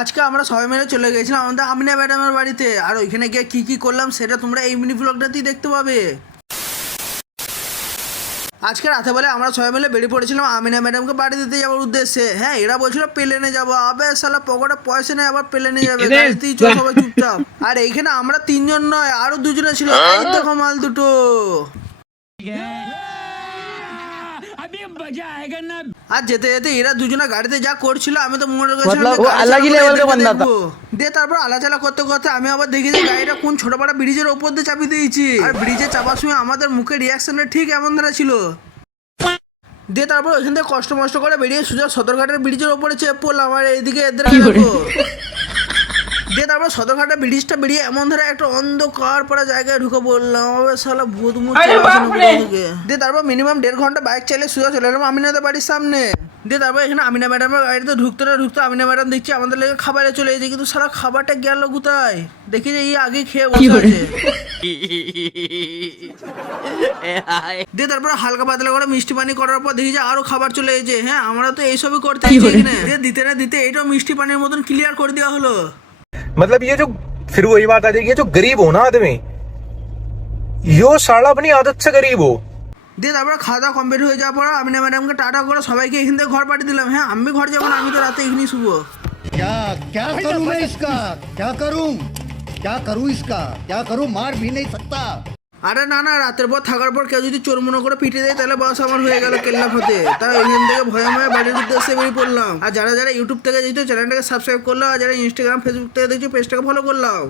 আজকে আমরা সবাই মিলে চলে গেছিলাম আমাদের আমিনা ম্যাডামের বাড়িতে। আর ওইখানে গিয়ে কী কী করলাম সেটা তোমরা এই মিনি ব্লগটাতেই দেখতে পাবে। আজকে রাতে বেলা আমরা সবাই মিলে বেরিয়ে পড়েছিলাম আমিনা ম্যাডামকে বাড়ি দিতে যাওয়ার উদ্দেশ্যে। হ্যাঁ, এরা বলছিল প্লেনে যাবো। আবে শালা পকেটে পয়সা নেই, আবার প্লেনে যাবে? গাড়িতেই চল সবাই চুপচাপ। আর এইখানে আমরা তিনজন নয়, আরো দুজনে ছিল। এই দেখো মাল দুটো। আর যেতে যেতে এরা দুজনে গাড়িতে যা করছিল আমি তো মনে করছিলাম দিয়ে তারপর আলাচালা করতে করতে আমি আবার দেখি যে গাড়িটা কোন ছোট বড় ব্রিজের ওপর দিয়ে চাপিয়ে দিয়েছি। আর ব্রিজে চাপার সময় আমাদের মুখের রিয়াকশনটা ঠিক এমন ধরা ছিল। দিয়ে তারপর ওইখান থেকে কষ্ট মষ্ট করে বেরিয়ে সোজা সদরঘাটের ব্রিজের ওপরে চেপে পড়লাম। আর এইদিকে এদের দিয়ে তারপর সদরঘাটের ব্রিজটা বেরিয়ে এমন ধরে একটা অন্ধকার পড়া জায়গায় ঢুকে পড়লাম। শালা ভূত মুখ। দিয়ে তারপর মিনিমাম 1.5 ঘন্টা বাইক চালিয়ে সোজা চলে এলাম আমিনাদের বাড়ির সামনে। দিয়ে তারপর এখানে আমিনা ম্যাডামের গাড়িতে ঢুকতে আমিনা ম্যাডাম দেখছি আমাদের লেগে খাবারে চলে এসেছে। কিন্তু সারা খাবারটা গেল কোথায়? দেখি যে এই আগে খেয়ে বসে আছে। দিয়ে তারপর হালকা পাতলা করে মিষ্টি পানি করার পর দেখি যে আরো খাবার চলে এসেছে। হ্যাঁ, আমরা তো এইসবই করতে দিয়ে দিতে না দিতে এইটাও মিষ্টি পানির মতন ক্লিয়ার করে দেওয়া হলো। मतलब ये जो फिर वही बात आ जाएगी, ये जो गरीब हो ना आदमी, यो साला अपनी आदत से गरीब हो। দিয়ে তারপরে খাওয়া দাওয়া কমপ্লিট হয়ে যাওয়ার পর আমিনা ম্যাডামকে টাটা করে সবাইকে এখান থেকে ঘর পাঠিয়ে দিলাম। হ্যাঁ, আমি ঘর যাবো না, আমি তো রাতে এখানেই শুবো। क्या क्या करूं मैं इसका? क्या करूं इसका? क्या करूं? मार भी नहीं सकता। আরে না না, রাতের পর থাকার পর কেউ যদি চোর মনে করে পিটে দেয় তাহলে বস আমার হয়ে গেল কেল্লা ফতে। তাই এখান থেকে ভয়ে ভয়ে বাড়ির উদ্দেশ্যে বেরিয়ে পড়লাম। আর যারা যারা ইউটিউব থেকে দেখছো চ্যানেলটাকে সাবস্ক্রাইব করলো, আর যারা ইনস্টাগ্রাম ফেসবুক থেকে দেখছো পেজটাকে ফলো করলাম।